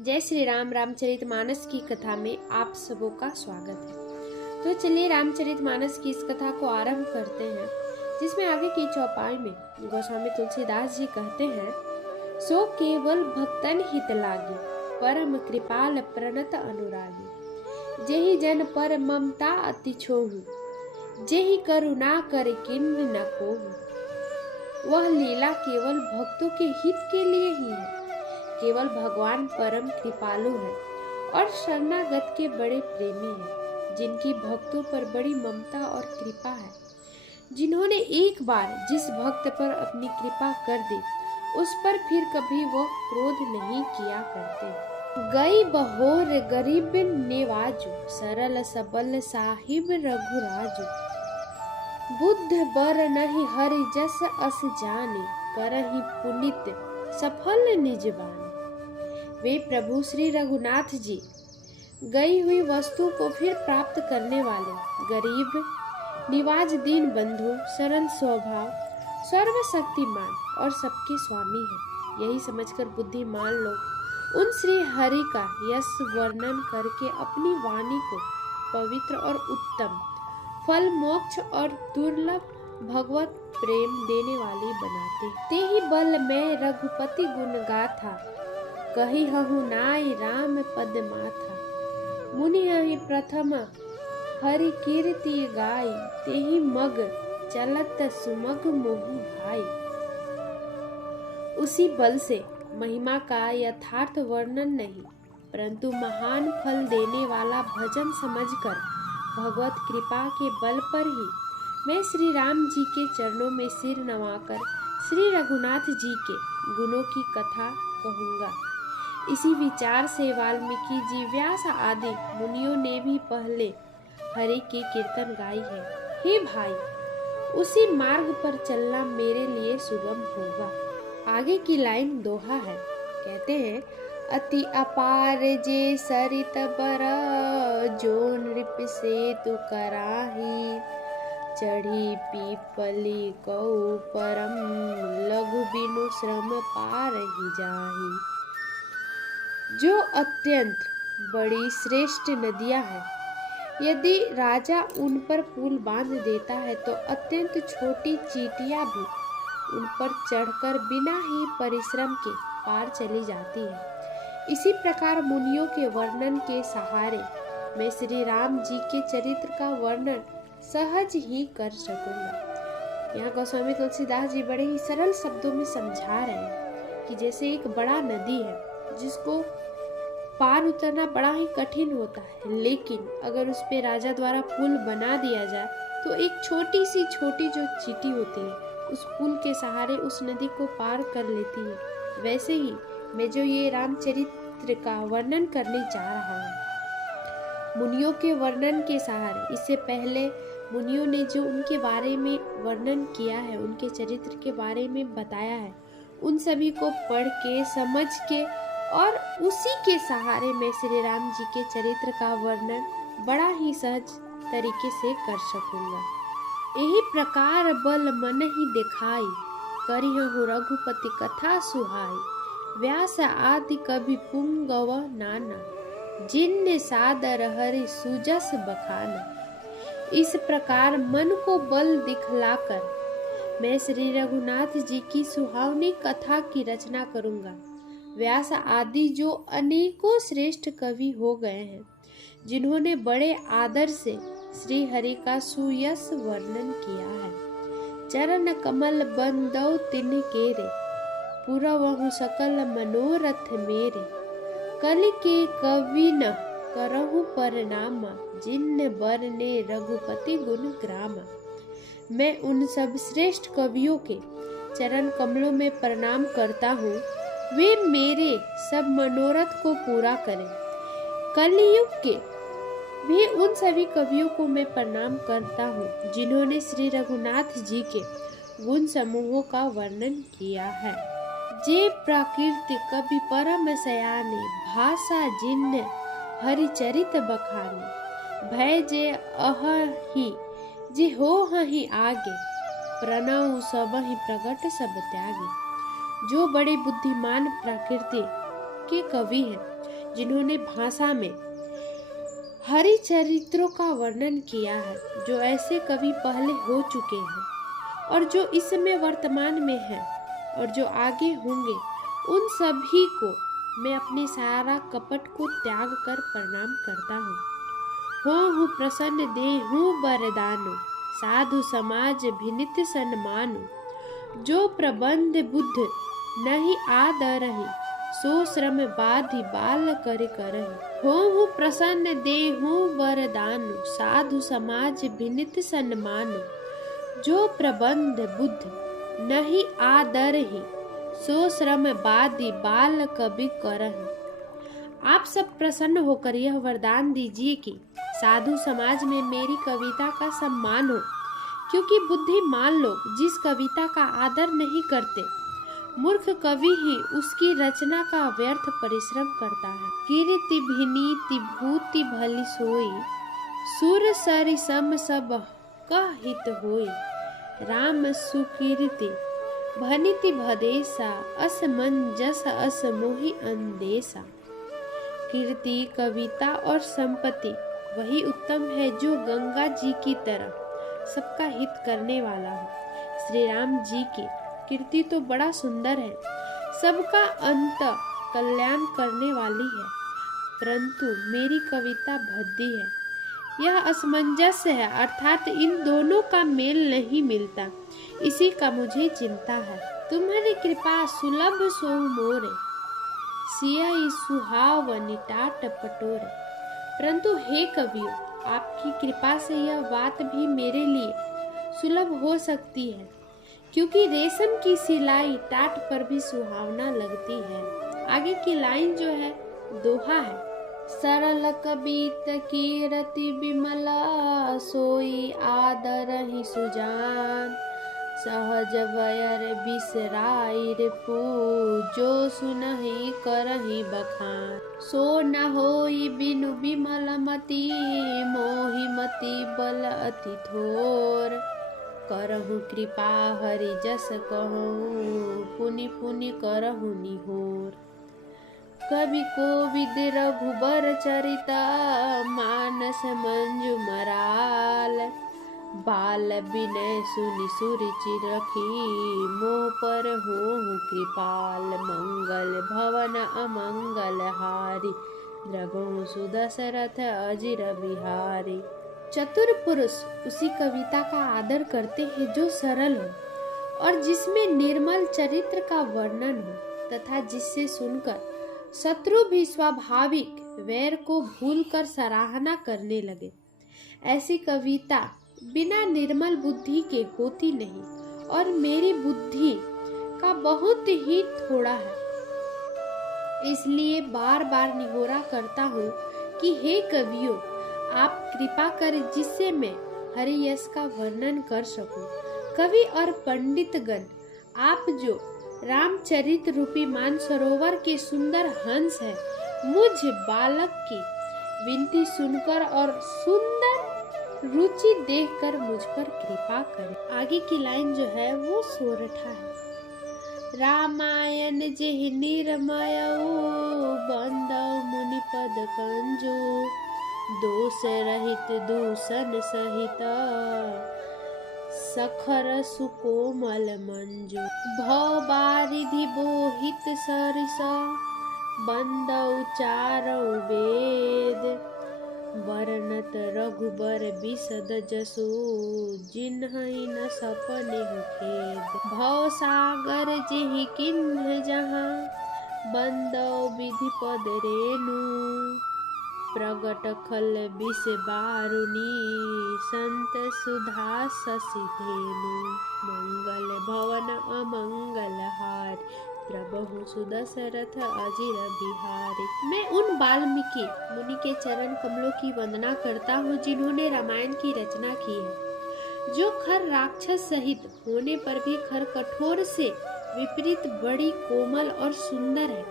जय श्री राम। रामचरितमानस की कथा में आप सबों का स्वागत है। तो चलिए रामचरितमानस की इस कथा को आरंभ करते हैं, जिसमें आगे की चौपाई में गोस्वामी तुलसीदास जी कहते हैं, सो केवल भक्तन हित लागी, परम कृपाल प्रणत अनुरागी। जेहि जन पर ममता अति छोहु, जेहि करुणा कर किन्न न कोहु। वह लीला केवल भक्तों के हित के लिए ही है। केवल भगवान परम कृपालु है और शरणागत के बड़े प्रेमी हैं, जिनकी भक्तों पर बड़ी ममता और कृपा है। जिन्होंने एक बार जिस भक्त पर अपनी कृपा कर दी, उस पर फिर कभी वो क्रोध नहीं किया करते। गई बहोर गरीब नेवाजु, सरल सबल साहिब रघुराजु। बुद्ध बर नहीं हरि जस अस जाने, करहि पुनित सफल निज बानी। वे प्रभु श्री रघुनाथ जी गई हुई वस्तु को फिर प्राप्त करने वाले, गरीब निवाज, दीन बंधु, सरल स्वभाव, सर्वशक्तिमान और सबके स्वामी हैं। यही समझकर बुद्धिमान लोग उन श्री हरि का यश वर्णन करके अपनी वाणी को पवित्र और उत्तम, फल मोक्ष और दुर्लभ भगवत प्रेम देने वाली बनाते। ते ही बल में रघुपति गुण गाथा, कही हहु नाई राम पद माथा। मुनि हहि प्रथम हरि कीर्ति गाई, तेहि मग चलत सुमग मोहि भाई। उसी बल से महिमा का यथार्थ वर्णन नहीं, परंतु महान फल देने वाला भजन समझकर भगवत कृपा के बल पर ही मैं श्री राम जी के चरणों में सिर नवाकर श्री रघुनाथ जी के गुणों की कथा कहूँगा। इसी विचार से वाल्मीकि जी, व्यास आदि मुनियों ने भी पहले हरि की कीर्तन गाई है। हे भाई, उसी मार्ग पर चलना मेरे लिए सुगम होगा। आगे की लाइन दोहा है, कहते हैं, अति अपार जे सरित बर, जो नृप से तु कराही। चढ़ी पीपली कौ परम, लघु बिनु श्रम पार ही जाही। जो अत्यंत बड़ी श्रेष्ठ नदियां हैं, यदि राजा उन पर पुल बांध देता है तो अत्यंत छोटी चींटियां भी उन पर चढ़कर बिना ही परिश्रम के पार चली जाती है। इसी प्रकार मुनियों के वर्णन के सहारे मैं श्री राम जी के चरित्र का वर्णन सहज ही कर सकूंगा। यहाँ गोस्वामी तुलसीदास जी बड़े ही सरल शब्दों में समझा रहे हैं कि जैसे एक बड़ा नदी है जिसको पार उतरना बड़ा ही कठिन होता है, लेकिन अगर उस पे राजा द्वारा पुल बना दिया जाए तो एक छोटी जो चींटी होती है उस पुल के सहारे उस नदी को पार कर लेती है। वैसे ही मैं जो ये रामचरित्र का वर्णन करने जा रहा हूँ, मुनियों के वर्णन के सहारे, इससे पहले मुनियों ने जो उनके बारे में वर्णन किया है, उनके चरित्र के बारे में बताया है, उन सभी को पढ़ के समझ के और उसी के सहारे मैं श्री राम जी के चरित्र का वर्णन बड़ा ही सहज तरीके से कर सकूंगा। यही प्रकार बल मन ही दिखाई, करिहु रघुपति कथा सुहाई। व्यास आदि कवि पुंगव नाना, जिन्न सादर हरि सुजस बखाना। इस प्रकार मन को बल दिखलाकर मैं श्री रघुनाथ जी की सुहावनी कथा की रचना करूंगा। व्यास आदि जो अनेकों श्रेष्ठ कवि हो गए हैं, जिन्होंने बड़े आदर से श्री हरि का सुयश वर्णन किया है। चरण कमल बंदौ तिन्ह केरे, पुरवहु सकल मनोरथ मेरे। कलि के कवि न करहु परनाम, जिन्न बरने रघुपति गुण ग्राम। मैं उन सब श्रेष्ठ कवियों के चरण कमलों में प्रणाम करता हूँ, वे मेरे सब मनोरथ को पूरा करें। कलियुग के भी उन सभी कवियों को मैं प्रणाम करता हूँ, जिन्होंने श्री रघुनाथ जी के गुण समूहों का वर्णन किया है। जे प्रकृति कवि परम सयाने, भाषा जिन्न हरिचरित बखाने। भय जे अहि जे हो हहि आगे, प्रणव सब ही प्रगट सब त्यागे। जो बड़े बुद्धिमान प्रकृति के कवि हैं, जिन्होंने भाषा में हरि चरित्रों का वर्णन किया है, जो ऐसे कवि पहले हो चुके हैं और जो इस समय वर्तमान में हैं और जो आगे होंगे, उन सभी को मैं अपने सारा कपट को त्याग कर प्रणाम करता हूँ। हो प्रसन्न देहु वरदानो, साधु समाज भिनित सन्मानो। जो प्रबंध बुद्ध नहीं आदरहि, सो श्रम बाधि बाल कर करहि। हो प्रसन्न देहु वरदानो, साधु समाज भिनित सन्मानो। जो प्रबंध बुद्ध नहीं आदरहि, सो श्रम बाधि बाल कवि करहि। आप सब प्रसन्न होकर यह वरदान दीजिए कि साधु समाज में मेरी कविता का सम्मान हो, क्योंकि बुद्धिमान लोग जिस कविता का आदर नहीं करते, मूर्ख कवि ही उसकी रचना का व्यर्थ परिश्रम करता है। कीर्ति भिनीति भूति भली सोई, सुर सरि सम सब कह हित होई। राम सुकीर्ति भनिति भदेसा, असमंजस असमोहि अंदेशा। कीर्ति, कविता और संपत्ति वही उत्तम है जो गंगा जी की तरह सबका हित करने वाला हो। श्री राम जी की कीर्ति तो बड़ा सुंदर है, सबका अंत कल्याण करने वाली है, परंतु मेरी कविता भद्दी है। यह असमंजस्य है, अर्थात इन दोनों का मेल नहीं मिलता, इसी का मुझे चिंता है। तुम्हारी कृपा सुलभ सो मोरे, सियहि सुहावनी टाट पटोरे। परंतु हे कवियों, आपकी कृपा से यह बात भी मेरे लिए सुलभ हो सकती है, क्योंकि रेशम की सिलाई टाट पर भी सुहावना लगती है। आगे की लाइन जो है दोहा है। सरल कबीत कीरति विमला, सोई आदरहि सुजान। सहज वयर बिसराई रे जो सुनहि करहि बखान। सो न होई बिनु विमल मति, मोहि मति बल अति थोर। करहु कृपा हरि जस कहूँ, पुनि पुनि करहु निहोर। कवि कोविद रघुबर चरिता, मानस मंजु मराल। बाल विनय सुनि सुरुचि रखी, मोह पर होहु कृपाल। मंगल भवन अमंगल हारी, द्रघु सुदशरथ अजिर बिहारी। चतुर पुरुष उसी कविता का आदर करते हैं जो सरल हो और जिसमें निर्मल चरित्र का वर्णन हो, तथा जिससे सुनकर शत्रु भी स्वाभाविक वैर को भूलकर सराहना करने लगे। ऐसी कविता बिना निर्मल बुद्धि के होती नहीं, और मेरी बुद्धि का बहुत ही थोड़ा है। इसलिए बार बार निहोरा करता हूँ कि हे कवियों, आप कृपा करें जिससे मैं हरि यश का वर्णन कर सकूं। कवि और पंडित गण, आप जो रामचरित रूपी मानसरोवर के सुंदर हंस है, मुझ बालक की विनती सुनकर और सुंदर रुचि देखकर मुझ पर कृपा करें। आगे की लाइन जो है वो सोरठा है। रामायण जेहि निर्मय बंदौ मुनि पद कंजो। दोष रहित दूषण सहित सखर सुकोमल मंजू। भव बारिधि बोहित सरिस बंदौ चारौ वेद। वर्णत रघुबर बिसद जसो जिन्हि न सपने खेद। भव सागर जेहि किन्ह जहाँ बंदौ विधि पद रेणु। प्रगट खल बिस बारुनी संत सुधा शशि धेनु। मंगल भवन अमंगल हार प्रभु सुदशरथ अजिर बिहारी। मैं उन वाल्मीकि मुनि के चरण कमलों की वंदना करता हूँ जिन्होंने रामायण की रचना की है, जो खर राक्षस सहित होने पर भी खर कठोर से विपरीत बड़ी कोमल और सुंदर है,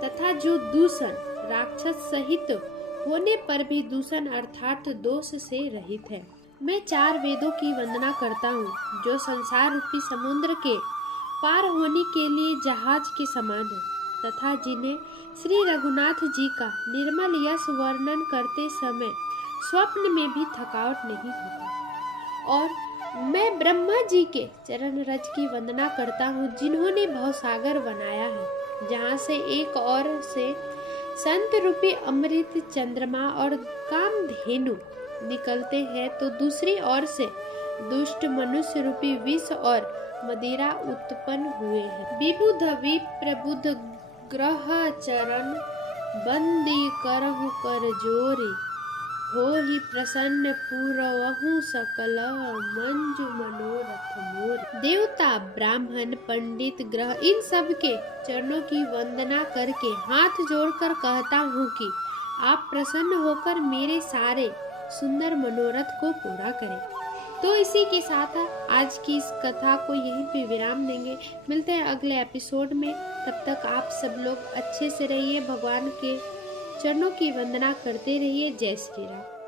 तथा जो दूषण राक्षस सहित होने पर भी दूषण अर्थात दोष से रहित है। मैं चार वेदों की वंदना करता हूँ, जो संसार रूपी समुद्र के पार होने के लिए जहाज के समान है, तथा जिन्हें श्री रघुनाथ जी का निर्मल यश वर्णन करते समय स्वप्न में भी थकावट नहीं होता। और मैं ब्रह्मा जी के चरण रज की वंदना करता हूँ, जिन्होंने भवसागर बनाया है, जहाँ से एक ओर से संत रूपी अमृत चंद्रमा और कामधेनु निकलते हैं तो दूसरी ओर से दुष्ट मनुष्य रूपी विष और मदिरा उत्पन्न हुए हैं। विबुध विप्रबुध ग्रह चरण बंदी करहु कर जोरी, हो ही प्रसन्न पूरवहु सकल मंजु मनोरथ मोर। देवता, ब्राह्मण, पंडित, ग्रह, इन सब के चरणों की वंदना करके हाथ जोड़कर कहता हूँ कि आप प्रसन्न होकर मेरे सारे सुंदर मनोरथ को पूरा करें। तो इसी के साथ आज की इस कथा को यहीं पे विराम देंगे। मिलते हैं अगले एपिसोड में। तब तक आप सब लोग अच्छे से रहिए, भगवान के चरणों की वंदना करते रहिए। जय श्री राम।